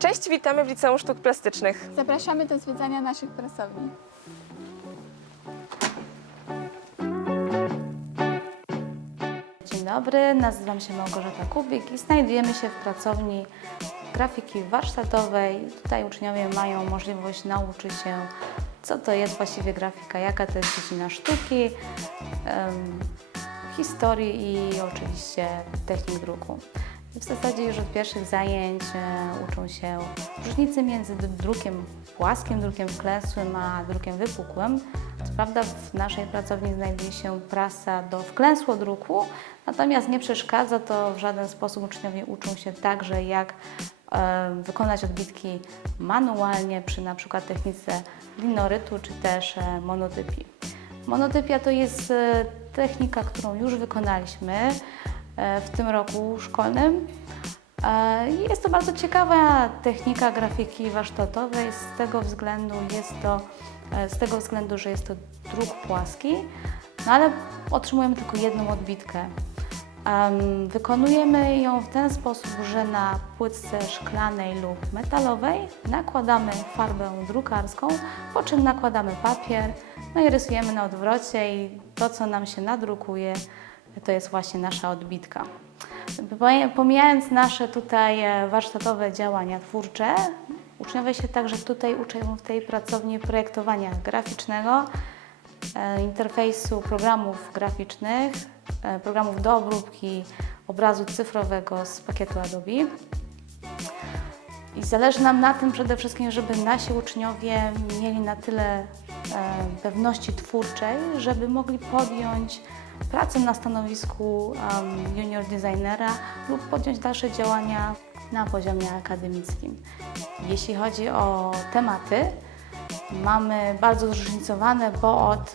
Cześć, witamy w Liceum Sztuk Plastycznych. Zapraszamy do zwiedzania naszych pracowni. Dzień dobry, nazywam się Małgorzata Kubik i znajdujemy się w pracowni grafiki warsztatowej. Tutaj uczniowie mają możliwość nauczyć się, co to jest właściwie grafika, jaka to jest dziedzina sztuki, historii i oczywiście technik druku. W zasadzie już od pierwszych zajęć e, uczą się różnicy między drukiem płaskim, drukiem wklęsłym, a drukiem wypukłym. Co prawda w naszej pracowni znajduje się prasa do wklęsłodruku, natomiast nie przeszkadza to w żaden sposób. Uczniowie uczą się także jak e, wykonać odbitki manualnie przy na przykład technice linorytu czy też e, monotypii. Monotypia to jest technika, którą już wykonaliśmy w tym roku szkolnym. E, Jest to bardzo ciekawa technika grafiki warsztatowej z tego względu jest to, e, z tego względu, że jest to druk płaski, no ale otrzymujemy tylko jedną odbitkę. Em, Wykonujemy ją w ten sposób, że na płytce szklanej lub metalowej nakładamy farbę drukarską, po czym nakładamy papier, no i rysujemy na odwrocie i to, co nam się nadrukuje, to jest właśnie nasza odbitka. Pomi- Pomijając nasze tutaj e, warsztatowe działania twórcze, uczniowie się także tutaj uczą w tej pracowni projektowania graficznego, e, interfejsu programów graficznych, e, programów do obróbki obrazu cyfrowego z pakietu Adobe. I zależy nam na tym przede wszystkim, żeby nasi uczniowie mieli na tyle pewności twórczej, żeby mogli podjąć pracę na stanowisku junior designera lub podjąć dalsze działania na poziomie akademickim. Jeśli chodzi o tematy, mamy bardzo zróżnicowane, bo od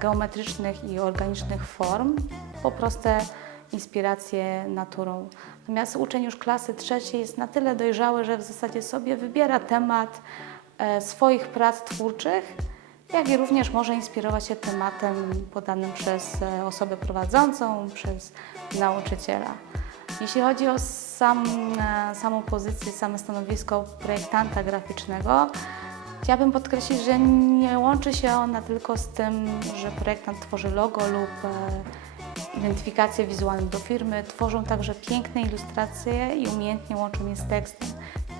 geometrycznych i organicznych form po proste inspiracje naturą. Natomiast uczeń już klasy trzeciej jest na tyle dojrzały, że w zasadzie sobie wybiera temat e, swoich prac twórczych, jak i również może inspirować się tematem podanym przez e, osobę prowadzącą, przez nauczyciela. Jeśli chodzi o sam, e, samą pozycję, same stanowisko projektanta graficznego, Chciałabym podkreślić, że nie łączy się ona tylko z tym, że projektant tworzy logo lub e, identyfikację wizualną do firmy. Tworzą także piękne ilustracje i umiejętnie łączą je z tekstem.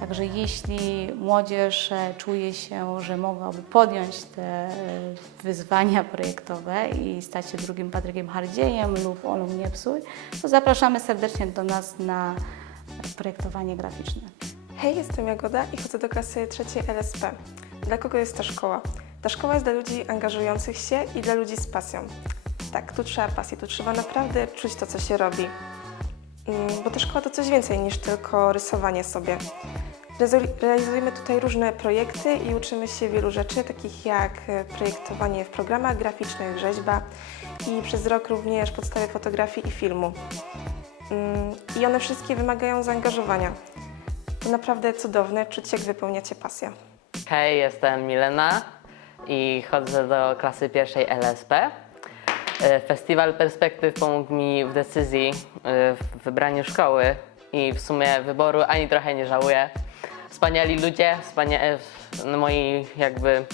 Także jeśli młodzież e, czuje się, że mogłaby podjąć te e, wyzwania projektowe i stać się drugim Patrykiem Hardziejem lub Olą Niepsuj, to zapraszamy serdecznie do nas na projektowanie graficzne. Hej, jestem Jagoda i chodzę do klasy trzeciej LSP. Dla kogo jest ta szkoła? Ta szkoła jest dla ludzi angażujących się i dla ludzi z pasją. Tak, tu trzeba pasji, tu trzeba naprawdę czuć to, co się robi. Mm, Bo ta szkoła to coś więcej niż tylko rysowanie sobie. Realizujemy tutaj różne projekty i uczymy się wielu rzeczy, takich jak e, projektowanie w programach graficznych, rzeźba i przez rok również podstawy fotografii i filmu. Mm, I one wszystkie wymagają zaangażowania. To naprawdę cudowne czuć, jak wypełniacie pasję. Hej, jestem Milena i chodzę do klasy pierwszej LSP. E, Festiwal Perspektyw pomógł mi w decyzji e, w wybraniu szkoły i w sumie wyboru ani trochę nie żałuję. Wspaniali ludzie, wspania- e, no moi jakby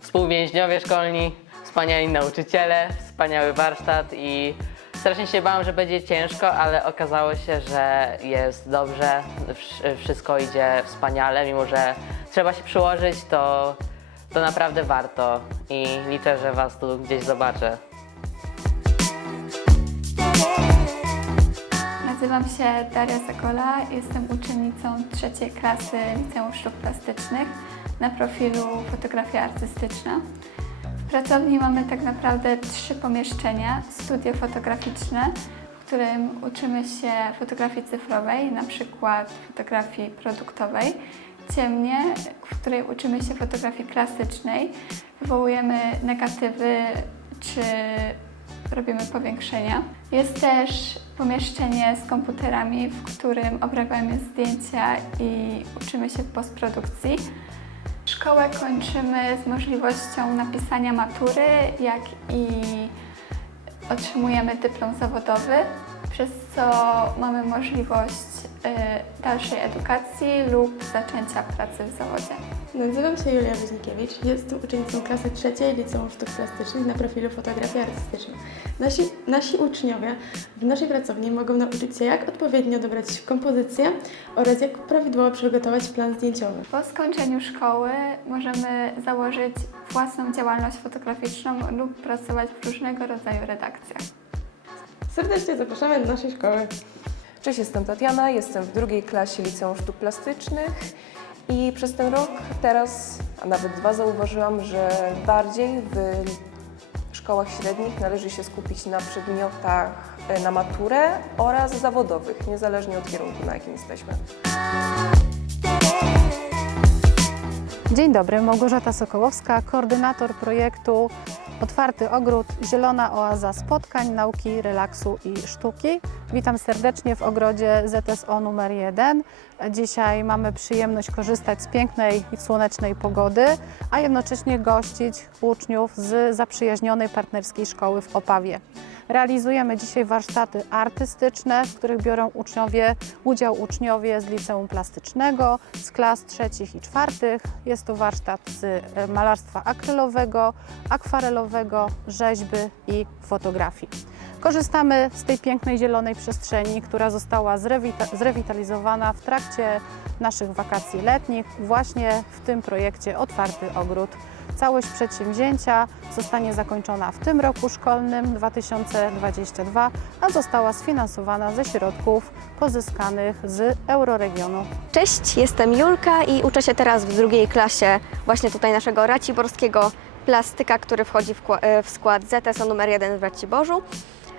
współwięźniowie szkolni, wspaniali nauczyciele, wspaniały warsztat i strasznie się bałem, że będzie ciężko, ale okazało się, że jest dobrze, wsz- wszystko idzie wspaniale, mimo że trzeba się przyłożyć, to, to naprawdę warto i liczę, że Was tu gdzieś zobaczę. Nazywam się Daria Zakola, jestem uczennicą trzeciej klasy Liceum Sztuk Plastycznych na profilu fotografia artystyczna. W pracowni mamy tak naprawdę trzy pomieszczenia, studio fotograficzne, w którym uczymy się fotografii cyfrowej, na przykład fotografii produktowej, ciemnie, w której uczymy się fotografii klasycznej, wywołujemy negatywy czy robimy powiększenia. Jest też pomieszczenie z komputerami, w którym obrabiamy zdjęcia i uczymy się postprodukcji. Szkołę kończymy z możliwością napisania matury, jak i otrzymujemy dyplom zawodowy. przez co mamy możliwość y, dalszej edukacji lub zaczęcia pracy w zawodzie. Nazywam się Julia Woźnikiewicz, jestem uczennicą klasy trzeciej Liceum Sztuk Plastycznych na profilu fotografia artystyczna. Nasi, nasi uczniowie w naszej pracowni mogą nauczyć się, jak odpowiednio dobrać kompozycję oraz jak prawidłowo przygotować plan zdjęciowy. Po skończeniu szkoły możemy założyć własną działalność fotograficzną lub pracować w różnego rodzaju redakcjach. Serdecznie zapraszamy do naszej szkoły. Cześć, jestem Tatiana, jestem w drugiej klasie Liceum Sztuk Plastycznych i przez ten rok teraz, a nawet dwa zauważyłam, że bardziej w szkołach średnich należy się skupić na przedmiotach e, na maturę oraz zawodowych, niezależnie od kierunku, na jakim jesteśmy. Dzień dobry, Małgorzata Sokołowska, koordynator projektu Otwarty Ogród Zielona Oaza Spotkań, Nauki, Relaksu i Sztuki. Witam serdecznie w ogrodzie ZSO numer 1. Dzisiaj mamy przyjemność korzystać z pięknej i słonecznej pogody, a jednocześnie gościć uczniów z zaprzyjaźnionej partnerskiej szkoły w Opawie. Realizujemy dzisiaj warsztaty artystyczne, w których biorą uczniowie, udział uczniowie z liceum plastycznego, z klas trzecich i czwartych. Jest to warsztat z e, malarstwa akrylowego, akwarelowego, rzeźby i fotografii. Korzystamy z tej pięknej zielonej przestrzeni, która została zrewita- zrewitalizowana w trakcie naszych wakacji letnich, właśnie w tym projekcie Otwarty Ogród. Całość przedsięwzięcia zostanie zakończona w tym roku szkolnym 2022, a została sfinansowana ze środków pozyskanych z Euroregionu Cześć, jestem Julka i uczę się teraz w drugiej klasie właśnie tutaj naszego raciborskiego plastyka, który wchodzi w, e, skład ZSO numer 1 w Raciborzu.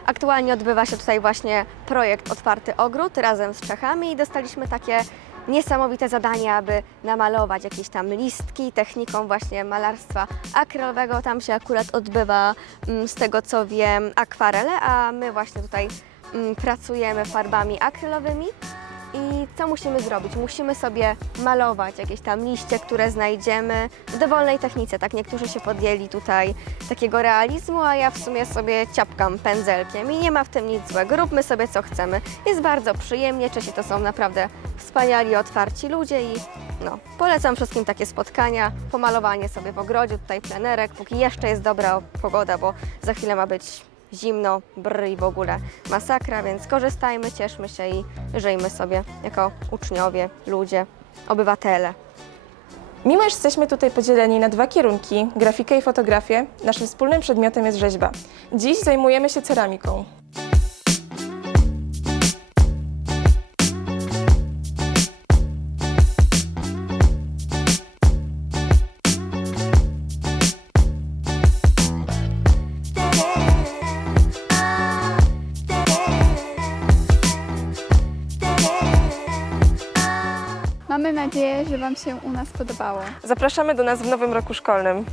Aktualnie odbywa się tutaj właśnie projekt Otwarty Ogród razem z Czechami i dostaliśmy takie niesamowite zadanie, aby namalować jakieś tam listki techniką właśnie malarstwa akrylowego. Tam się akurat odbywa, mm, z tego co wiem, akwarele, a my właśnie tutaj mm, pracujemy farbami akrylowymi. I co musimy zrobić? Musimy sobie malować jakieś tam liście, które znajdziemy w dowolnej technice. Tak niektórzy się podjęli tutaj takiego realizmu, a ja w sumie sobie ciapkam pędzelkiem i nie ma w tym nic złego. Róbmy sobie co chcemy. Jest bardzo przyjemnie. Czesi to są naprawdę wspaniali, otwarci ludzie i no, polecam wszystkim takie spotkania, pomalowanie sobie w ogrodzie, tutaj plenerek, póki jeszcze jest dobra pogoda, bo za chwilę ma być zimno, brr i w ogóle masakra, więc korzystajmy, cieszmy się i żyjmy sobie jako uczniowie, ludzie, obywatele. Mimo iż jesteśmy tutaj podzieleni na dwa kierunki, grafikę i fotografię, naszym wspólnym przedmiotem jest rzeźba. Dziś zajmujemy się ceramiką. Mamy nadzieję, że Wam się u nas podobało. Zapraszamy do nas w nowym roku szkolnym.